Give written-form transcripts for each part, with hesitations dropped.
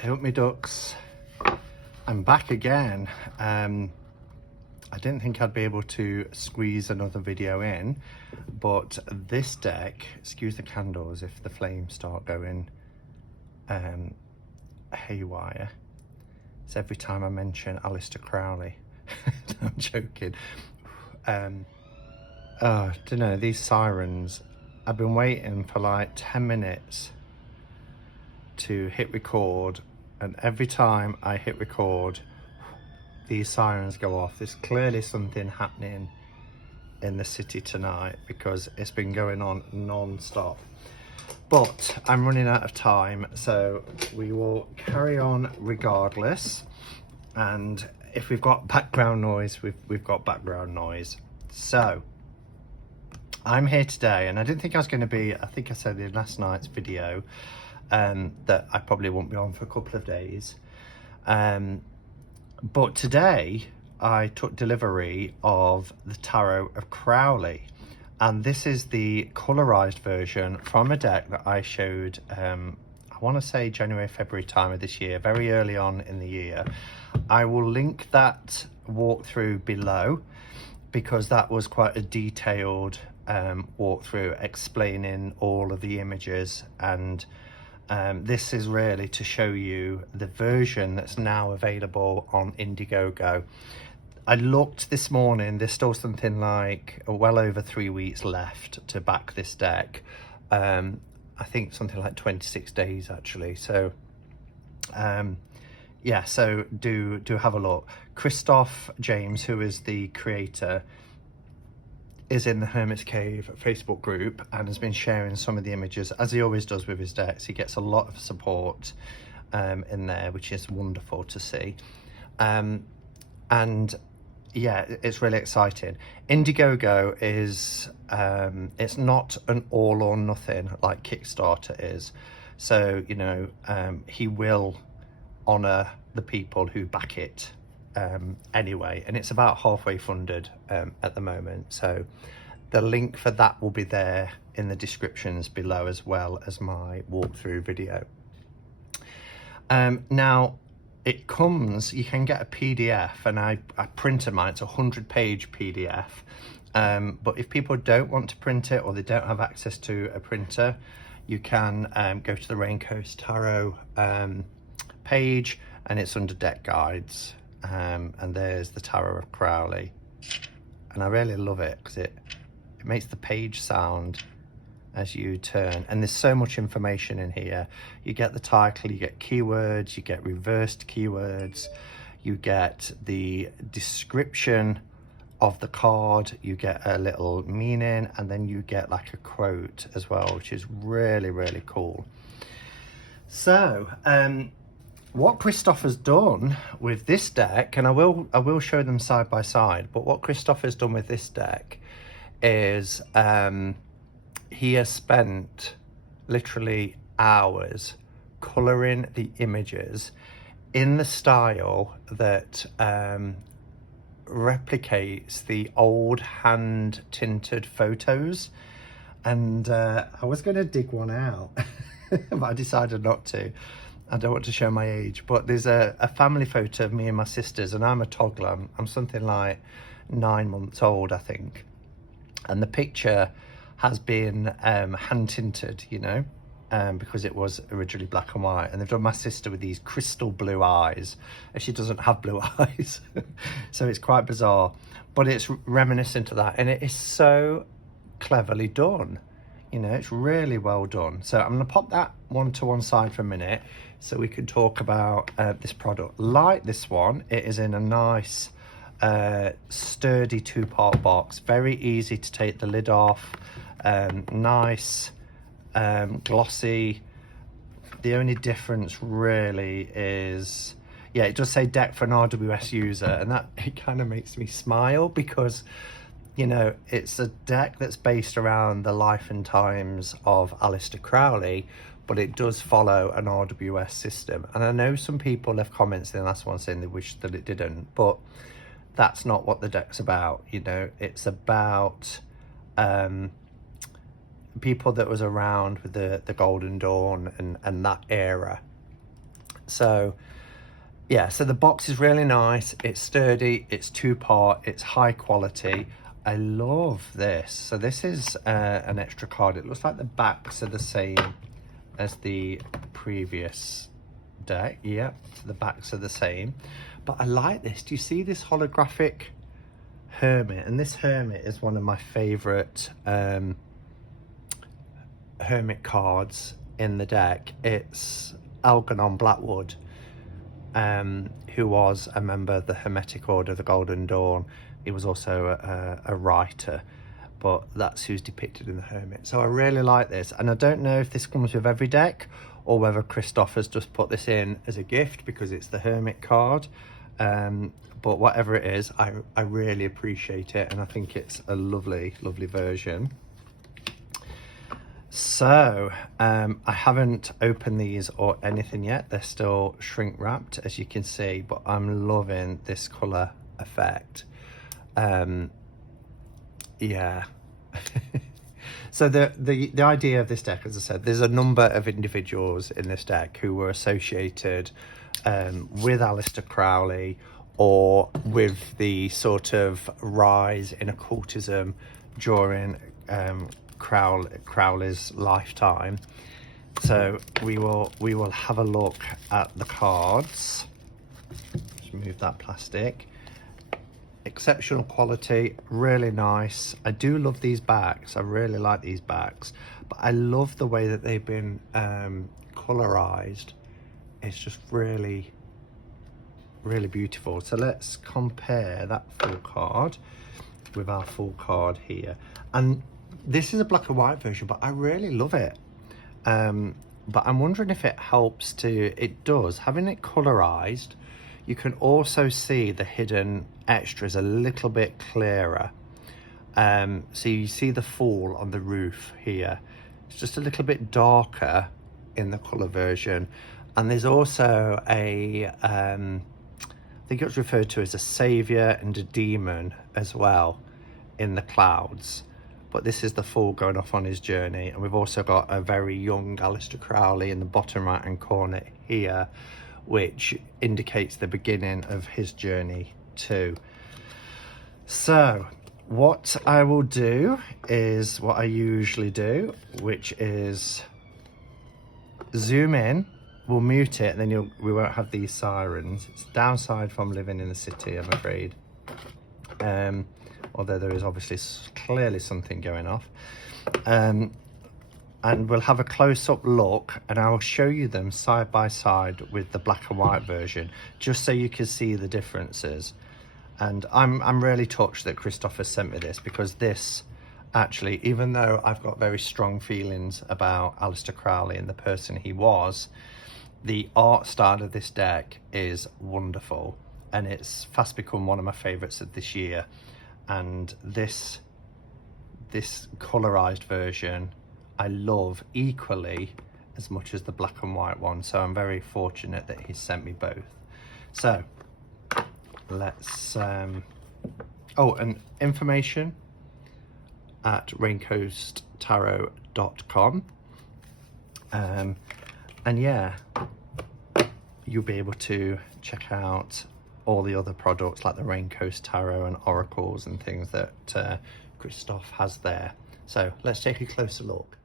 Hey up me ducks, I'm back again. I didn't think I'd be able to squeeze another video in, but this deck, excuse the candles if the flames start going haywire. It's every time I mention Aleister Crowley. I'm joking. I don't know, these sirens, I've been waiting for like 10 minutes to hit record, and every time I hit record these sirens go off. There's clearly something happening in the city tonight because it's been going on non-stop, but I'm running out of time, so we will carry on regardless. And if we've got background noise, we've got background noise. So I'm here today, and I didn't think I was going to be, I think I said in last night's video that I probably won't be on for a couple of days, but today I took delivery of the Tarot of Crowley, and this is the colorized version from a deck that I showed I want to say January, February time of this year, very early on in the year. I will link that walkthrough below because that was quite a detailed walkthrough explaining all of the images, and this is really to show you the version that's now available on Indiegogo. I looked this morning, there's still something like well over 3 weeks left to back this deck. I think something like 26 days actually. So yeah, so do have a look. Christoph James, who is the creator, is in the Hermit's Cave Facebook group and has been sharing some of the images, as he always does with his decks. He gets a lot of support in there, which is wonderful to see. And yeah, it's really exciting. Indiegogo is, it's not an all or nothing like Kickstarter is. So, you know, he will honor the people who back it anyway, and it's about halfway funded at the moment, so the link for that will be there in the descriptions below, as well as my walkthrough video. Now it comes, you can get a PDF, and I printed mine. It's a 100-page PDF, but if people don't want to print it or they don't have access to a printer, you can go to the Raincoast Tarot page, and it's under deck guides. And there's the Tarot of Crowley, and I really love it because it makes the page sound as you turn, and there's so much information in here. You get the title, you get keywords, you get reversed keywords, you get the description of the card, you get a little meaning, and then you get like a quote as well, which is really, really cool. So what Christoph has done with this deck, and I will show them side by side, but what Christoph has done with this deck is he has spent literally hours colouring the images in the style that replicates the old hand tinted photos. And I was going to dig one out but I decided not to. I don't want to show my age, but there's a family photo of me and my sisters, and I'm a toddler. I'm something like 9 months old, I think. And the picture has been hand tinted, you know, because it was originally black and white. And they've done my sister with these crystal blue eyes, and she doesn't have blue eyes. So it's quite bizarre, but it's reminiscent of that. And it is so cleverly done. You know, it's really well done. So I'm going to pop that one to one side for a minute so we can talk about this product. Like this one, it is in a nice sturdy 2-part box, very easy to take the lid off, nice, glossy. The only difference really is, yeah, it does say deck for an RWS user, and that it kind of makes me smile because, you know, it's a deck that's based around the life and times of Aleister Crowley, but it does follow an RWS system. And I know some people left comments in the last one saying they wish that it didn't, but that's not what the deck's about. You know, it's about people that was around with the Golden Dawn and that era. So yeah, so the box is really nice, it's sturdy, it's 2-part, it's high quality. I love this. So this is an extra card. It looks like the backs are the same as the previous deck. Yeah, so the backs are the same, but I like this. Do you see this holographic hermit? And this hermit is one of my favorite hermit cards in the deck. It's Algernon Blackwood, who was a member of the Hermetic Order of the Golden Dawn. He was also a writer, but that's who's depicted in the Hermit. So I really like this, and I don't know if this comes with every deck or whether Christoph has just put this in as a gift because it's the Hermit card. But whatever it is, I really appreciate it, and I think it's a lovely, lovely version. So I haven't opened these or anything yet. They're still shrink wrapped, as you can see, but I'm loving this color effect. Yeah. So the idea of this deck, as I said, there's a number of individuals in this deck who were associated with Aleister Crowley, or with the sort of rise in occultism during Crowley's lifetime. So we will have a look at the cards. Just move that plastic. Exceptional quality, really nice. I do love these backs. I really like these backs, but I love the way that they've been colorized. It's just really, really beautiful. So let's compare that full card with our full card here. And this is a black and white version, but I really love it. But I'm wondering if it helps to, it does, having it colorized, you can also see the hidden extras a little bit clearer. So you see the fall on the roof here. It's just a little bit darker in the color version. And there's also a, I think it's referred to as a savior and a demon as well in the clouds. But this is the fool going off on his journey. And we've also got a very young Aleister Crowley in the bottom right hand corner here, which indicates the beginning of his journey too. So what I will do is what I usually do, which is zoom in, we'll mute it, and then we won't have these sirens. It's a downside from living in the city, I'm afraid. Although there is obviously clearly something going off. And we'll have a close-up look, and I will show you them side by side with the black and white version, just so you can see the differences. And I'm really touched that Christoph has sent me this, because this actually, even though I've got very strong feelings about Aleister Crowley and the person he was, the art style of this deck is wonderful, and it's fast become one of my favorites of this year. And this colorized version I love equally as much as the black and white one, so I'm very fortunate that he sent me both. So let's oh, and information at raincoasttarot.com, and yeah, you'll be able to check out all the other products like the Raincoast Tarot and oracles and things that Christoph has there. So let's take a closer look.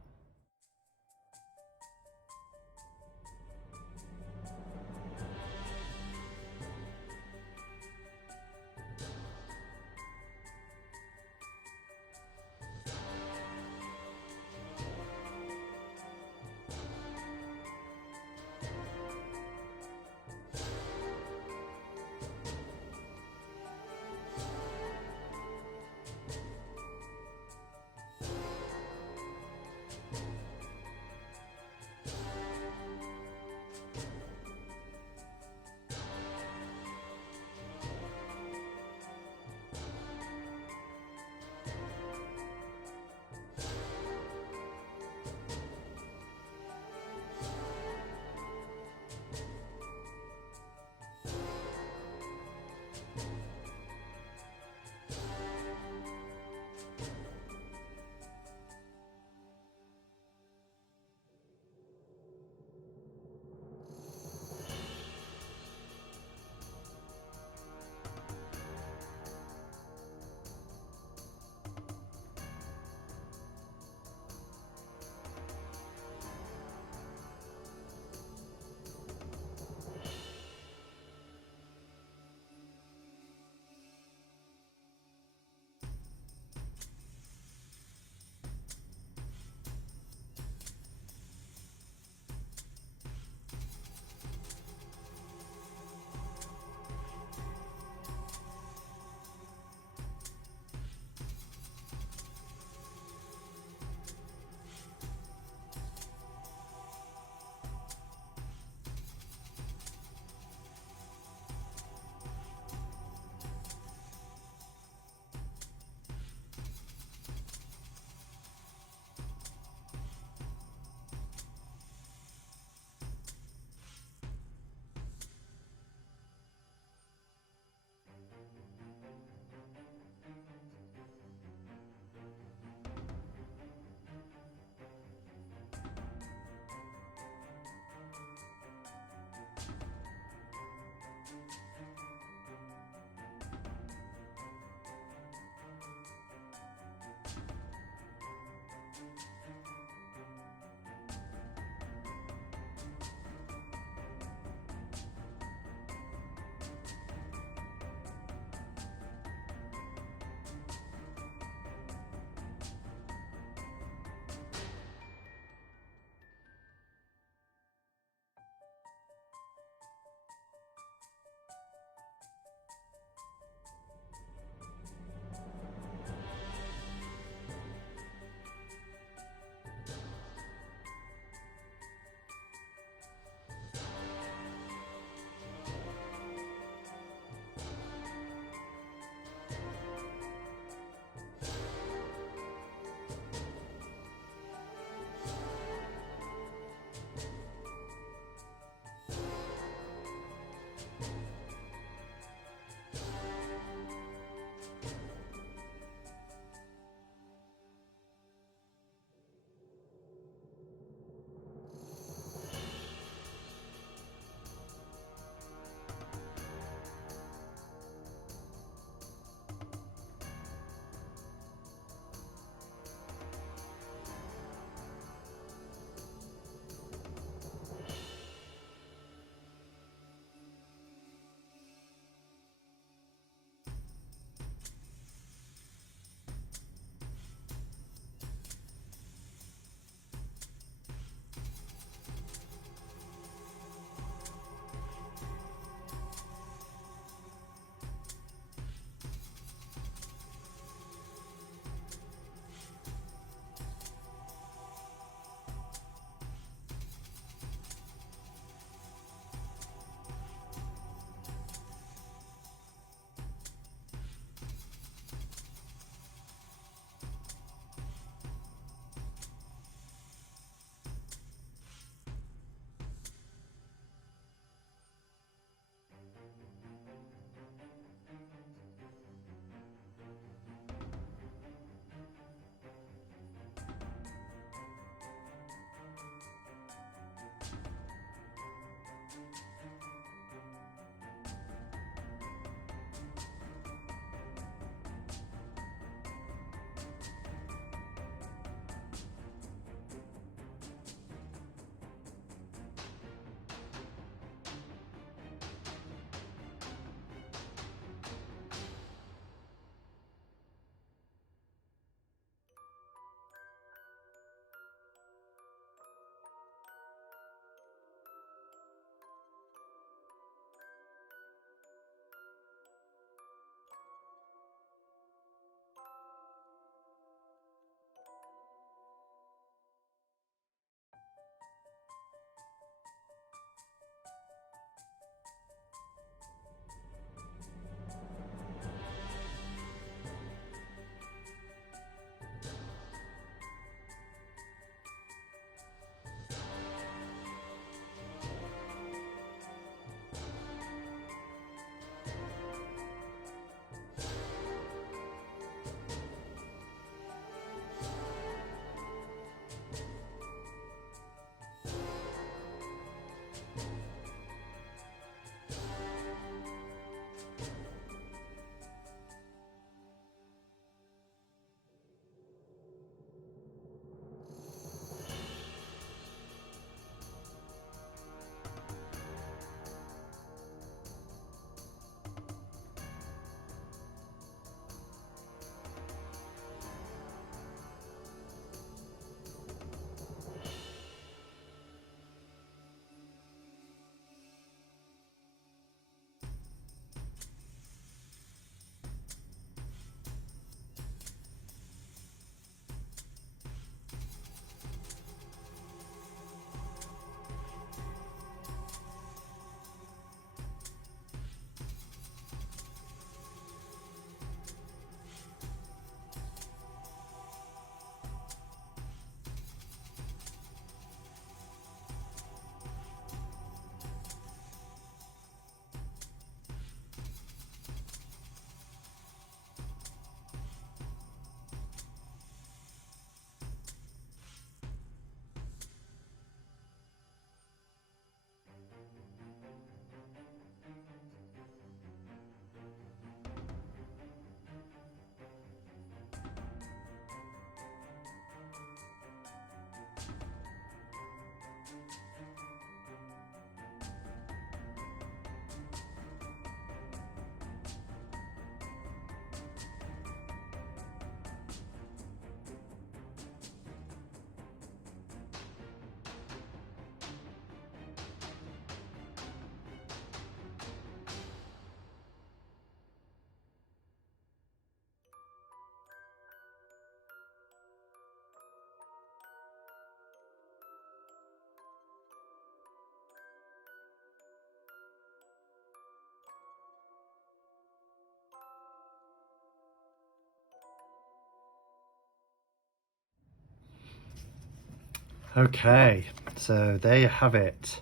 Okay, so there you have it.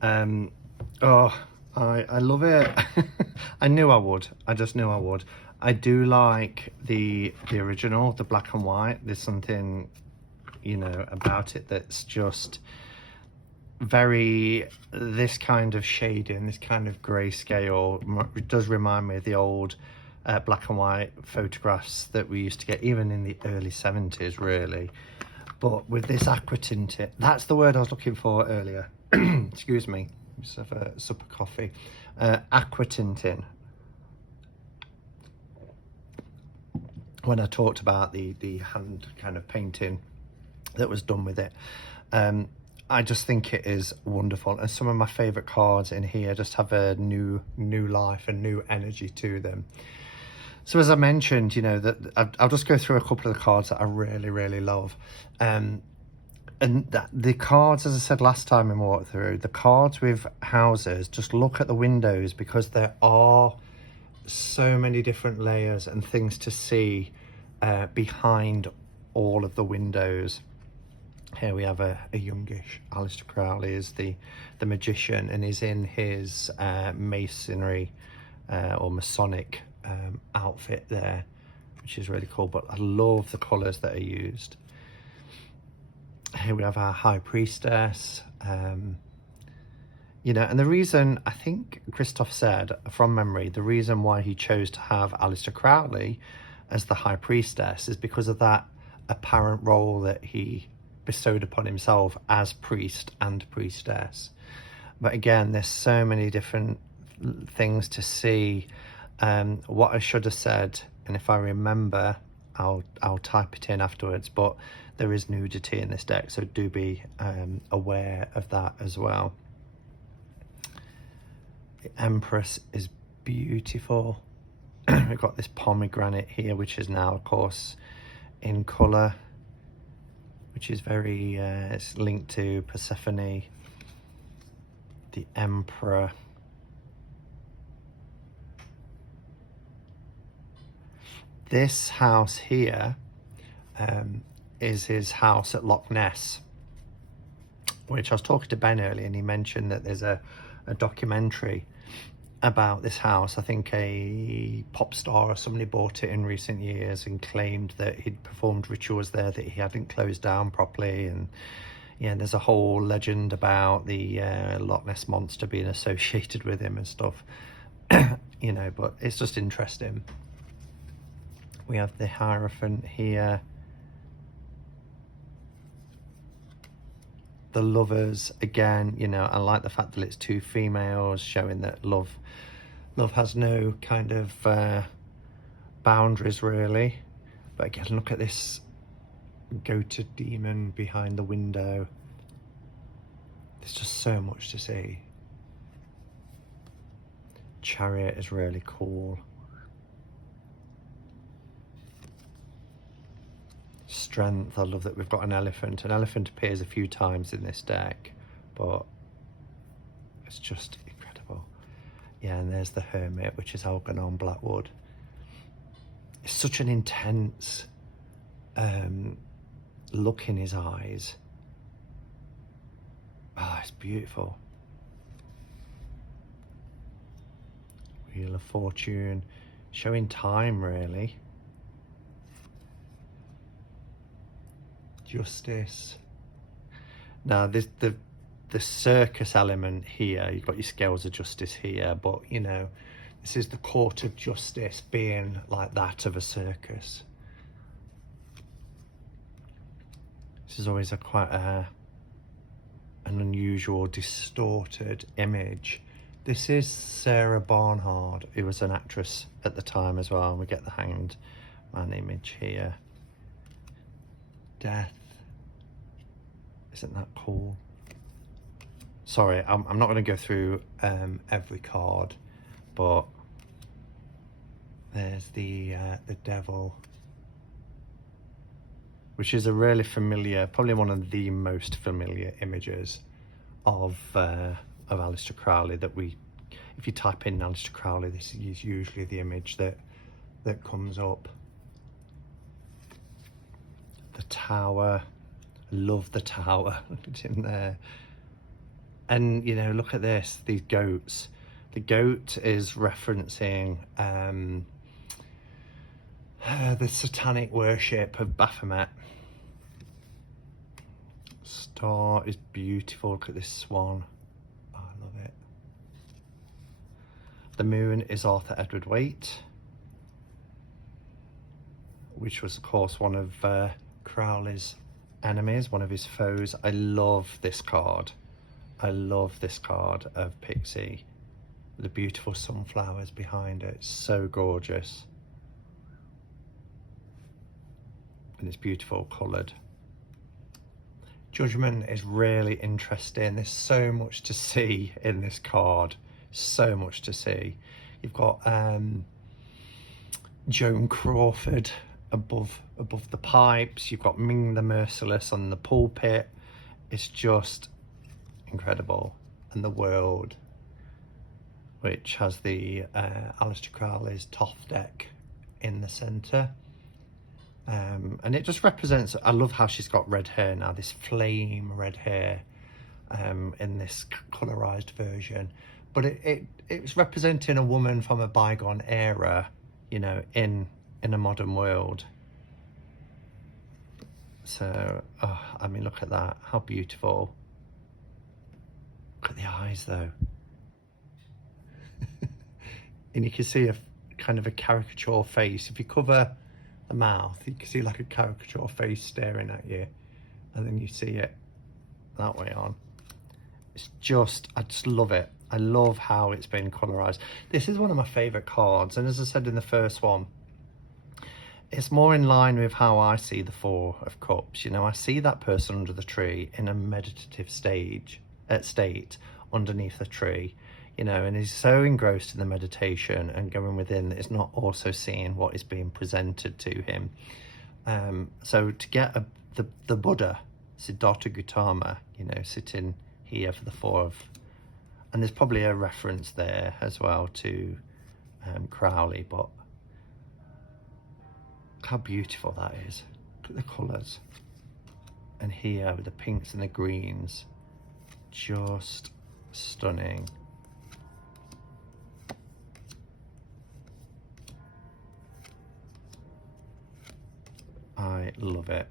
Oh, I love it. I knew I would. I just knew I would. I do like the original, the black and white. There's something, you know, about it that's just very, this kind of shading, this kind of grayscale. It does remind me of the old black and white photographs that we used to get even in the early 70s, really. But with this aquatinte, that's the word I was looking for earlier. Excuse me, just have a sup of coffee. Aquatinting. When I talked about the hand kind of painting that was done with it, I just think it is wonderful. And some of my favourite cards in here just have a new life and new energy to them. So as I mentioned, you know, that I'll just go through a couple of the cards that I really love. And that the cards, as I said last time we walked through, the cards with houses, just look at the windows, because there are so many different layers and things to see behind all of the windows. Here we have a youngish Aleister Crowley as the magician, and he's in his masonry or Masonic outfit there, which is really cool. But I love the colours that are used. Here we have our High Priestess. You know, and the reason, I think Christoph said from memory, the reason why he chose to have Aleister Crowley as the High Priestess is because of that apparent role that he bestowed upon himself as priest and priestess. But again, there's so many different things to see. What I should have said, and if I remember, I'll type it in afterwards, but there is nudity in this deck, so do be aware of that as well. The Empress is beautiful. We've got this pomegranate here, which is now, of course, in colour, which is very, it's linked to Persephone. The Emperor. This house here is his house at Loch Ness, which I was talking to Ben earlier, and he mentioned that there's a documentary about this house. I think a pop star or somebody bought it in recent years and claimed that he'd performed rituals there that he hadn't closed down properly. And yeah, there's a whole legend about the Loch Ness monster being associated with him and stuff. You know, but it's just interesting. We have the Hierophant here. The Lovers, again, you know, I like the fact that it's two females, showing that love has no kind of boundaries, really. But again, look at this goated demon behind the window. There's just so much to see. Chariot is really cool. Strength, I love that we've got an elephant. An elephant appears a few times in this deck, but it's just incredible. Yeah, and there's the Hermit, which is Algernon Blackwood. It's such an intense look in his eyes. Ah, it's beautiful. Wheel of Fortune, showing time, really. Justice. Now this the circus element here, you've got your scales of justice here, but you know, this is the court of justice being like that of a circus. This is always quite an unusual, distorted image. This is Sarah Barnard, who was an actress at the time as well, and we get the Hanged Man image here. Death. Isn't that cool? Sorry, I'm not going to go through every card, but there's the Devil, which is a really familiar, probably one of the most familiar images of Aleister Crowley that if you type in Aleister Crowley, this is usually the image that comes up. The Tower, I love the tower. Look at him there. And you know, look at this, these goats. The goat is referencing the satanic worship of Baphomet. Star is beautiful. Look at this swan. Oh, I love it. The moon is Arthur Edward Waite, which was of course one of Crowley's enemies, one of his foes. I love this card. I love this card of Pixie. The beautiful sunflowers behind it. It's so gorgeous. And it's beautiful coloured. Judgment is really interesting. There's so much to see in this card. So much to see. You've got Joan Crawford above the pipes. You've got Ming the Merciless on the pulpit. It's just incredible. And the world, which has the Aleister Crowley's Toth deck in the centre. And it just represents, I love how she's got red hair now, this flame red hair in this colorized version. But it's representing a woman from a bygone era, you know, in a modern world. So, oh, I mean, look at that, how beautiful. Look at the eyes though. And you can see a kind of a caricature face. If you cover the mouth, you can see like a caricature face staring at you, and then you see it that way on. It's just, I just love it. I love how it's been colorized. This is one of my favorite cards, and as I said in the first one, it's more in line with how I see the Four of Cups. You know, I see that person under the tree in a meditative state underneath the tree, you know, and he's so engrossed in the meditation and going within that he's not also seeing what is being presented to him. So to get the Buddha, Siddhartha Gautama, you know, sitting here for the Four of, and there's probably a reference there as well to Crowley, but look how beautiful that is. Look at the colours. And here with the pinks and the greens, just stunning. I love it.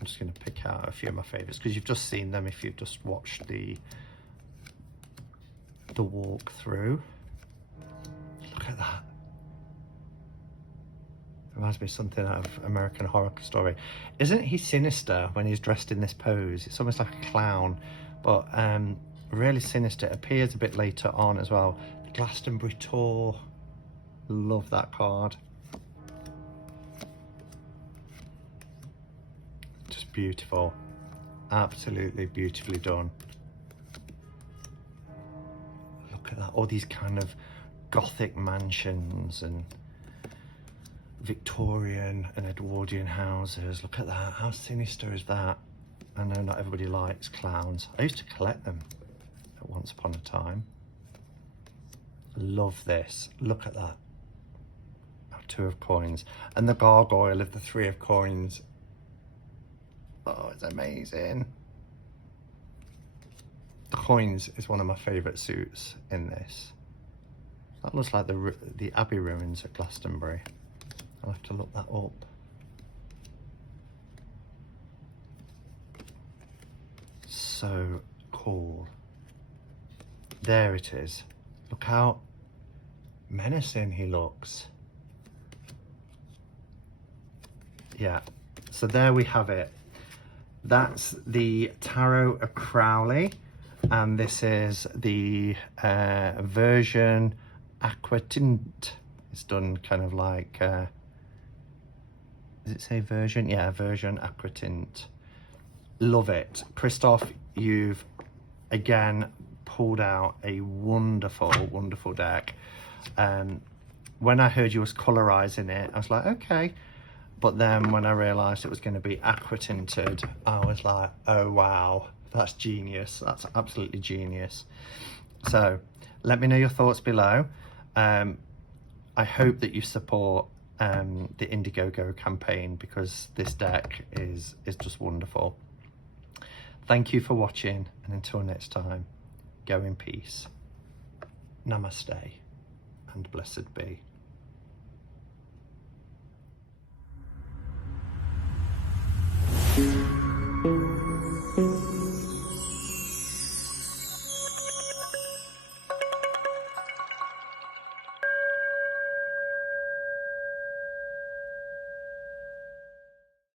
I'm just going to pick out a few of my favourites because you've just seen them if you've just watched the walkthrough. Look at that. Reminds me of something out of American Horror Story. Isn't he sinister when he's dressed in this pose? It's almost like a clown, but really sinister. It appears a bit later on as well. The Glastonbury Tour. Love that card. Just beautiful. Absolutely beautifully done. Look at that. All these kind of Gothic mansions and Victorian and Edwardian houses. Look at that. How sinister is that? I know not everybody likes clowns. I used to collect them at once upon a time. Love this. Look at that. Two of coins. And the gargoyle of the Three of Coins. Oh, it's amazing. The coins is one of my favourite suits in this. That looks like the Abbey ruins at Glastonbury. I'll have to look that up. So cool. There it is. Look how menacing he looks. Yeah, so there we have it. That's the Tarot of Crowley, and this is the version Aquatinte. It's done kind of like, does it say version? Yeah, version Aquatinte. Love it. Christoph, you've again pulled out a wonderful, wonderful deck. When I heard you was colorizing it, I was like, okay. But then when I realized it was going to be aquatinted, I was like, oh wow, that's genius. That's absolutely genius. So let me know your thoughts below. I hope that you support the Indiegogo campaign, because this deck is just wonderful. Thank you for watching, and until next time, go in peace. Namaste and blessed be.